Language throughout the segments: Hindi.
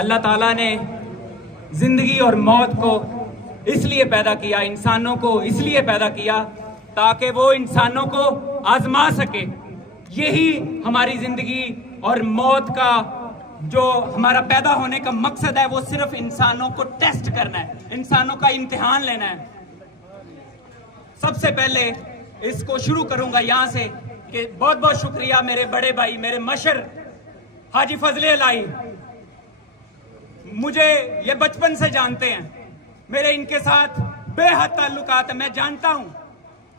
अल्लाह ताला ने जिंदगी और मौत को इसलिए पैदा किया, इंसानों को इसलिए पैदा किया ताकि वो इंसानों को आजमा सके। यही हमारी जिंदगी और मौत का जो हमारा पैदा होने का मकसद है, वो सिर्फ इंसानों को टेस्ट करना है, इंसानों का इम्तिहान लेना है। सबसे पहले इसको शुरू करूंगा यहां से कि बहुत बहुत शुक्रिया मेरे बड़े भाई, मेरे मशर हाजी फजले इलाही। मुझे ये बचपन से जानते हैं, मेरे इनके साथ बेहद ताल्लुकात है। मैं जानता हूं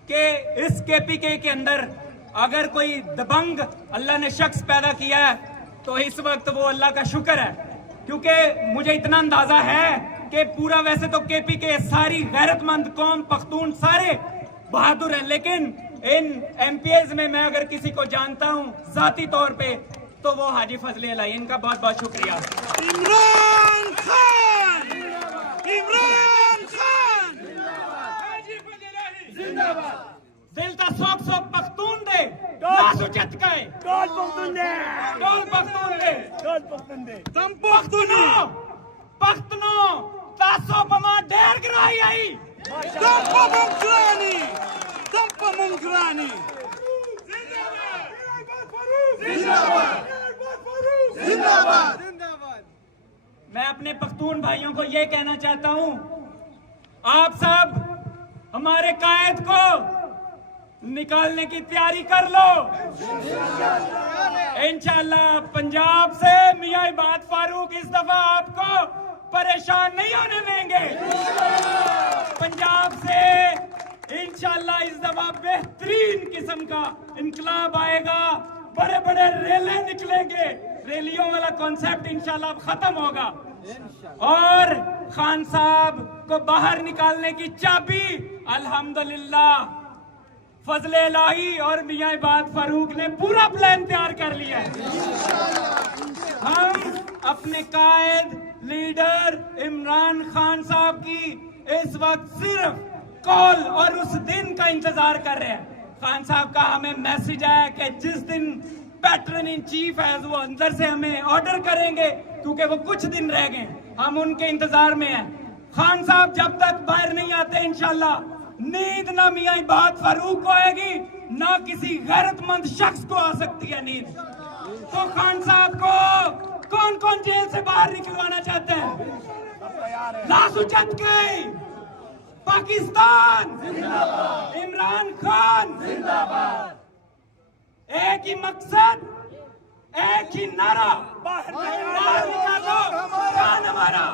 कि इस केपीके के अंदर अगर कोई दबंग अल्लाह ने शख्स पैदा किया है तो इस वक्त वो अल्लाह का शुक्र है, क्योंकि मुझे इतना अंदाजा है कि पूरा वैसे तो केपीके सारी गैरतमंद कौम पख्तून सारे बहादुर हैं, लेकिन इन एमपीएस में मैं अगर किसी को जानता हूं जाती तौर पे तो वो हाजी फजले इलाही। इनका बहुत बहुत शुक्रिया। इमरान खान, इमरान खान, हाजी फजले इलाही जिंदाबाद। दिल दा सोक सोक पख्तून दे, नासु चटकाए, टोल पख्तून दे, टोल पख्तून दे, टोल पख्तून दे। तुम पख्तूनो, पख्तूनो, तासो बमा ढेर गिराई आई। Tampa Munkrani, Tampa Munkrani, जिंदाबाद, जिंदाबाद, जिंदाबाद। मैं अपने पख्तून भाइयों को ये कहना चाहता हूं, आप सब हमारे कायद को निकालने की तैयारी कर लो। इंशाल्लाह पंजाब से मियां इबाद फारूक इस दफा आपको परेशान नहीं होने देंगे। पंजाब से इंशाल्लाह इस दफा बेहतरीन किस्म का इनकलाब आएगा, बड़े बड़े रेले निकलेंगे, रैलियों वाला कॉन्सेप्ट इंशाल्लाह खत्म होगा और खान साहब को बाहर निकालने की चाबी अल्हम्दुलिल्लाह फजले इलाही और मियां इबाद फारूक ने पूरा प्लान तैयार कर लिया है। हम अपने कायद लीडर इमरान खान साहब की इस वक्त सिर्फ कॉल और उस दिन का इंतजार कर रहे हैं। खान साहब का हमें मैसेज है कि जिस दिन पैटर्न इन चीफ है वो अंदर से हमें ऑर्डर करेंगे, क्योंकि वो कुछ दिन रह गए, हम उनके इंतजार में हैं। खान साहब जब तक बाहर नहीं आते इंशाल्लाह नींद ना मियां इबाद फारूक को आएगी, ना किसी गैरतमंद शख्स को आ सकती है नींद। तो खान साहब को कौन कौन जेल से बाहर निकलवाना चाहते हैं? लासू चटकाए, पाकिस्तान जिंदाबाद, इमरान खान जिंदाबाद। एक ही मकसद, एक ही नारा, बाहर निकालो खान हमारा।